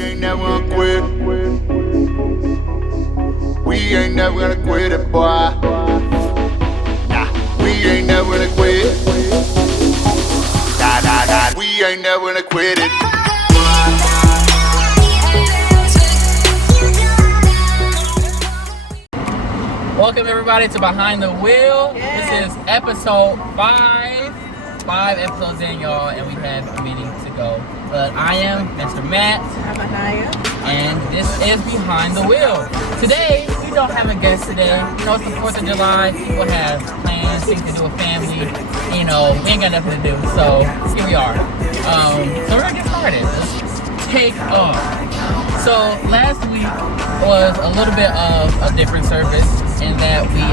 ain't never gonna quit. We ain't never gonna quit it, boy. Nah, we ain't never gonna quit. Nah, nah, nah, we ain't never gonna quit it. Welcome everybody to Behind the Wheel. This is episode 5. 5 episodes in, y'all, and we have a meeting to go. But I am Mr. Matt. I'm Anyah. And this is Behind the Wheel. Today, we don't have a guest today. You know, it's the 4th of July. People have plans, things to do with family. You know, we ain't got nothing to do. So, here we are. So we're gonna get started. Let's take off. So, last week was a little bit of a different service in that we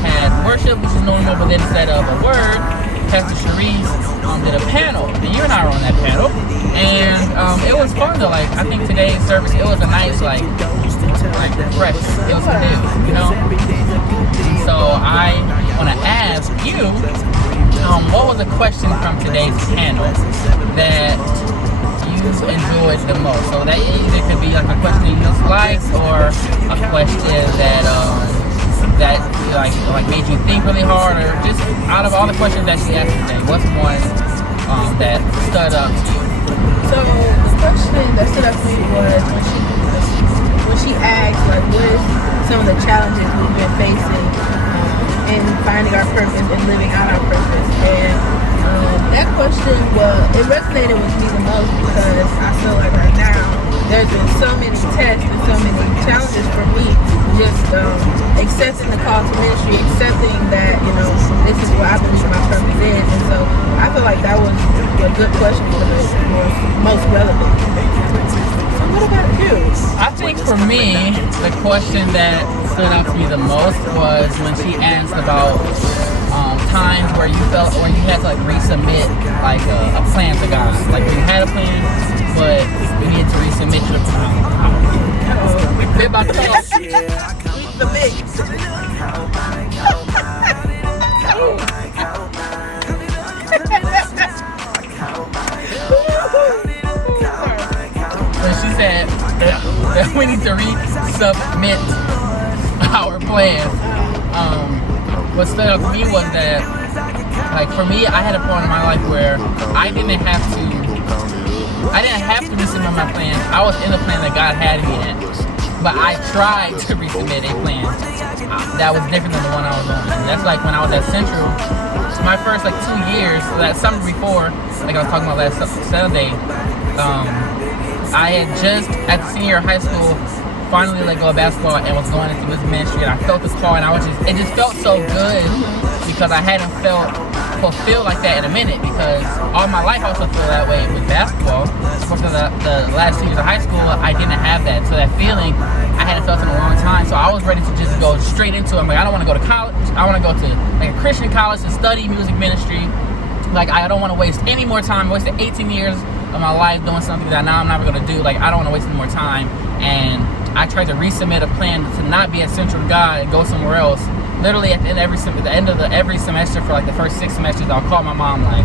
had worship, which is normal, but then instead of a word, Pastor Sharice did a panel. And you and I were on that panel, and it was fun though. Like, I think today's service, it was a nice like fresh. It was new, you know. So I want to ask you, what was a question from today's panel that you enjoyed the most? So that either could be like a question you just liked, or a question that that like made you think really hard, or just out of all the questions that she asked today, what's one that stood up to you? So the question that stood up to me was when she asked like what is some of the challenges we've been facing in finding our purpose and living out our purpose. And that question, well, it resonated with me the most because I feel like right now there's been so many tests and so many challenges for me, just accepting the call to ministry, accepting that, you know, this is what I believe my purpose is. And so I feel like that was a good question for the most relevant. So what about you? I think for me, the question that stood out to me the most was when she asked about times where you felt, or you had to like resubmit like a plan to God. Like you had a plan, but you needed to resubmit your plan. We're about to talk. Resubmit. When she said that we need to resubmit our plan, what stood out to me was that, like for me, I had a point in my life where I didn't have to resubmit my plan. I was in the plan that God had me in, but I tried to resubmit a plan that was different than the one I was on. And that's like when I was at Central, my first like 2 years, so that summer before, like I was talking about last Saturday, I had just at the senior high school finally let go of basketball and was going into music ministry, and I felt this call, and it just felt so good because I hadn't felt fulfilled like that in a minute, because all my life I also feel that way with basketball. For the last 2 years of high school, I didn't have that, so that feeling I hadn't felt in a long time. So I was ready to just go straight into it. I'm like, I don't want to go to college. I want to go to like a Christian college and study music ministry. Like, I don't want to waste any more time. I wasted 18 years of my life doing something that now I'm never going to do. Like, I don't want to waste any more time. And I tried to resubmit a plan to not be at Central to God and go somewhere else. Literally at the end of every semester for like the first 6 semesters, I'll call my mom like,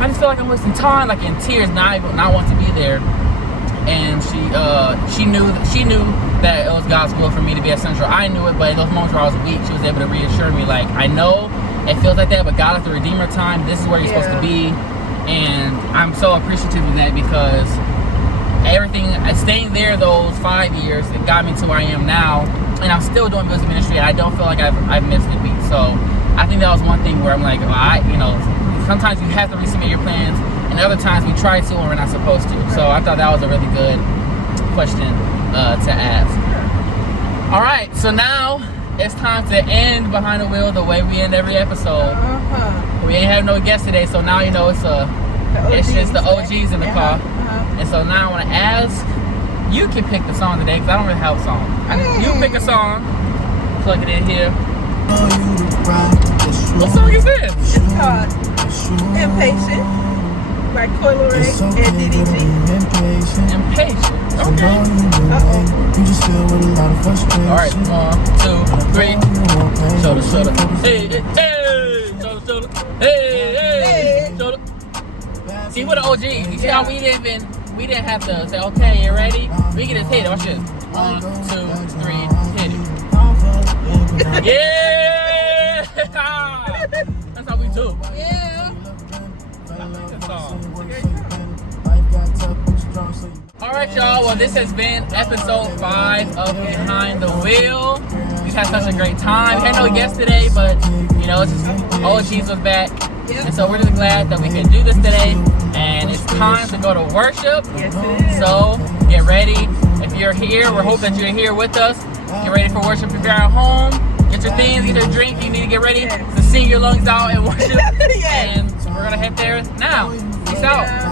I just feel like I'm wasting time, like in tears, not want to be there. And she knew that it was God's will for me to be at Central. I knew it, but in those moments where I was weak, she was able to reassure me like, I know it feels like that, but God has the Redeemer time. This is where you're supposed to be. And I'm so appreciative of that, because staying there those 5 years, it got me to where I am now, and I'm still doing music ministry, and I don't feel like I've missed a beat. So I think that was one thing where I'm like, sometimes you have to resubmit your plans, and other times we try to when we're not supposed to. So I thought that was a really good question to ask. All right, so now it's time to end Behind the Wheel the way we end every episode. We ain't have no guests today, so now it's just the OGs in the car. And so now I want to ask, you can pick the song today, because I don't really have a song. You pick a song, plug it in here. What song is this? It's called Impatient by Coil Ray and DDG. Impatient. Okay. Alright, 1, 2, 3. Shoulder, shoulder. Hey, hey, hey. Shoulder, shoulder. Hey, hey. Shoulder. See, we're the OGs. You see how we we didn't have to say, okay, you ready? We can just hit it. Watch this. 1, 2, 3, hit it. Yeah! That's how we do. Yeah. I like that song. Alright, y'all. Well, this has been episode 5 of Behind the Wheel. We've had such a great time. We had no guests today, but, you know, it's just OGs was back. And so we're just glad that we can do this today. And it's time to go to worship. Yes, it is. So get ready. If you're here, we hope that you're here with us. Get ready for worship. If you're at home, get your things, get your drink. You need to get ready to sing your lungs out and worship. And we're going to head there now. Peace out.